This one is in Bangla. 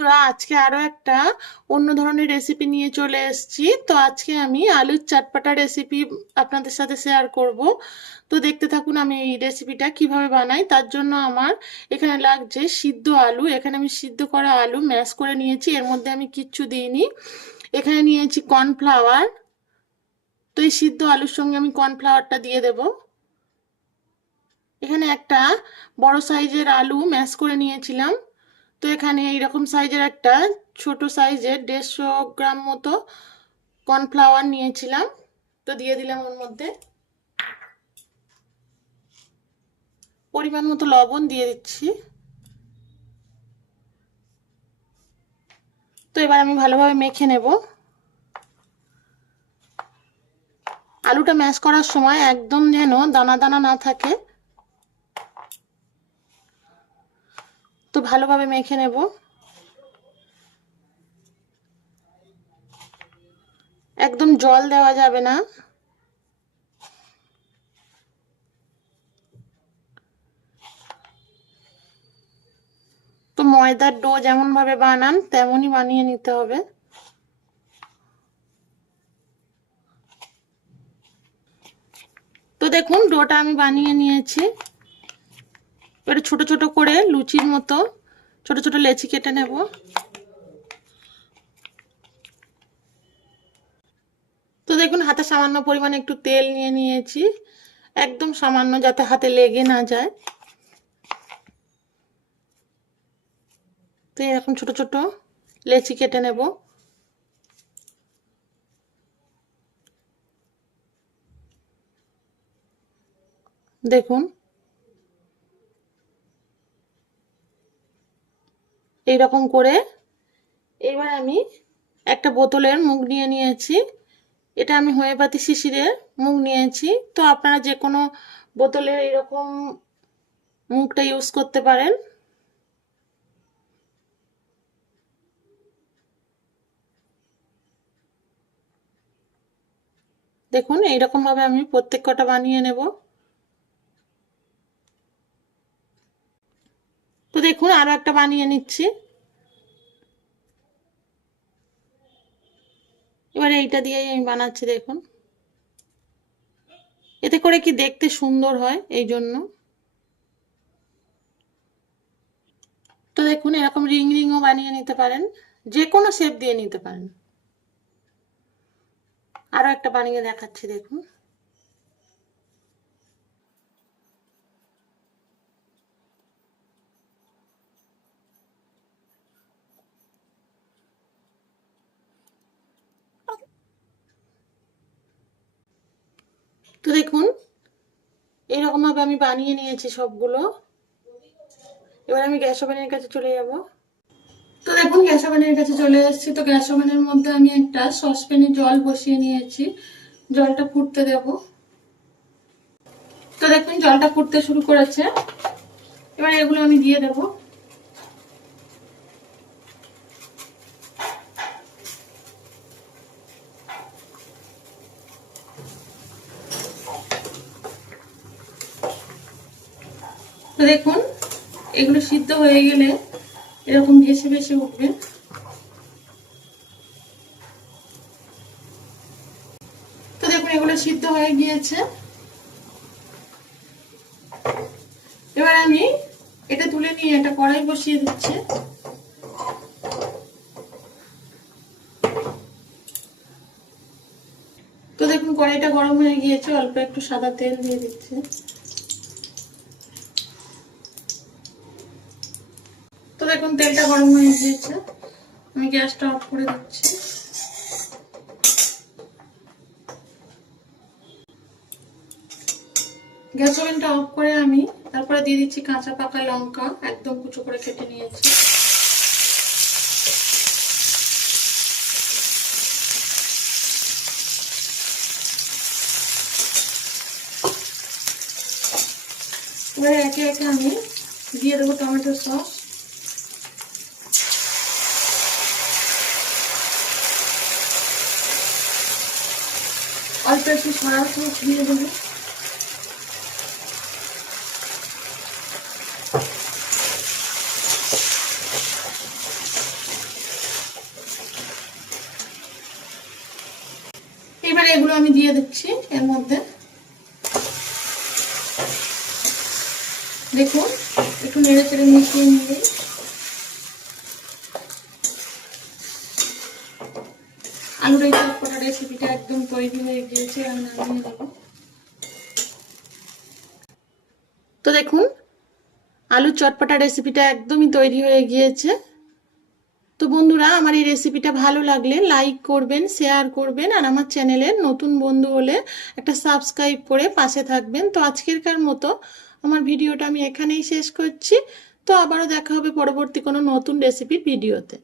বন্ধুরা, আজকে আরো একটা অন্য ধরনের রেসিপি নিয়ে চলে এসেছি। তো আজকে আমি আলুর চটপাটা রেসিপি আপনাদের সাথে শেয়ার করব। তো দেখতে থাকুন আমি এই রেসিপিটা কিভাবে বানাই। তার জন্য আমার এখানে লাগছে সিদ্ধ আলু। এখানে আমি সিদ্ধ করা আলু ম্যাশ করে নিয়েছি, এর মধ্যে আমি কিচ্ছু দিইনি। এখানে নিয়েছি কর্নফ্লাওয়ার। তো এই সিদ্ধ আলুর সঙ্গে আমি কর্নফ্লাওয়ারটা দিয়ে দেব। এখানে একটা বড় সাইজের আলু ম্যাশ করে নিয়েছিলাম। তো এখানে এইরকম সাইজের একটা ছোট সাইজের 150 গ্রাম মতো কর্নফ্লাওয়ার নিয়েছিলাম। তো দিয়ে দিলাম ওর মধ্যে। পরিমাণ মতো লবণ দিয়ে দিচ্ছি। তো এবার আমি ভালোভাবে মেখে নেব। আলুটা ম্যাশ করার সময় একদম যেন দানা দানা না থাকে। তো ভালোভাবে মেখে নেব। একদম জল দেওয়া যাবে না। তো ময়দার ডো যেমন ভাবে বানান তেমনই বানিয়ে নিতে হবে। তো দেখুন ডোটা আমি বানিয়ে নিয়েছি। এবার ছোট ছোট করে লুচির মতো ছোট ছোট লেচি কেটে নেব। তো দেখুন হাতে সামান্য পরিমাণে একটু তেল নিয়ে নিয়েছি, একদম সামান্য, যাতে হাতে লেগে না যায়। তো এরকম ছোট ছোট লেচি কেটে নেব। দেখুন এইরকম করে। এবার আমি একটা বোতলের মুখ নিয়ে নিয়েছি। এটা আমি হোমিওপ্যাথি শিশিরের মুখ নিয়েছি। তো আপনারা যে কোনো বোতলের এরকম মুখটা ইউজ করতে পারেন। দেখুন এইরকম ভাবে আমি প্রত্যেক কটা বানিয়ে নেব। তো দেখুন আরো একটা বানিয়ে নিচ্ছি। এবার এইটা দিয়ে আমি বানাচ্ছি। দেখুন এতে করে কি দেখতে সুন্দর হয় এই জন্য। তো দেখুন এরকম রিং রিংও বানিয়ে নিতে পারেন, যে কোনো শেপ দিয়ে নিতে পারেন। আরো একটা বানিয়ে দেখাচ্ছি। দেখুন তো দেখুন এইরকম ভাবে আমি বানিয়ে নিয়েছি সবগুলো। এবার আমি গ্যাস ওভেনের কাছে চলে যাব। তো দেখুন গ্যাস ওভেনের কাছে চলে এসেছি। তো গ্যাস ওভেনের মধ্যে আমি একটা সসপ্যানে জল বসিয়ে নিয়েছি, জলটা ফুটতে দেব। তো দেখুন জলটা ফুটতে শুরু করেছে। এবার এগুলো আমি দিয়ে দেব। তো দেখুন এগুলো সিদ্ধ হয়ে গেলে এরকম ভেসে ভেসে উঠবে। তো দেখুন এগুলো সিদ্ধ হয়ে গিয়েছে। এবার আমি এটা তুলে নিয়ে একটা কড়াই বসিয়ে দিচ্ছি। তো দেখুন কড়াইটা গরম হয়ে গিয়েছে, অল্প একটু সাদা তেল দিয়ে দিচ্ছি। তো দেখুন তেলটা গরম হয়ে গিয়েছে, আমি গ্যাসটা অফ করে দিচ্ছি। গ্যাস ওভেনটা অফ করে আমি তারপরে দিয়ে দিচ্ছি কাঁচা পাকা লঙ্কা, একদম কুচো করে কেটে নিয়েছি। এবারে একে একে আমি দিয়ে দেবো টমেটো সস। অল্প একটু সয়া সস দিয়ে দেবো। এগুলো আমি দিয়ে দিচ্ছি এর মধ্যে। দেখুন একটু নেড়ে চেড়ে মিশিয়ে নিয়ে আলুর এই চটপটা রেসিপিটা একদম তৈরি হয়ে গিয়েছে, আমি নামিয়ে নেব। তো দেখুন আলুর চটপটা রেসিপিটা একদমই তৈরি হয়ে গিয়েছে। তো বন্ধুরা, আমার এই রেসিপিটা ভালো লাগলে লাইক করবেন, শেয়ার করবেন, আর আমার চ্যানেলের নতুন বন্ধু হলে একটা সাবস্ক্রাইব করে পাশে থাকবেন। তো আজকেরকার মতো আমার ভিডিওটা আমি এখানেই শেষ করছি। তো আবারও দেখা হবে পরবর্তী কোনো নতুন রেসিপির ভিডিওতে।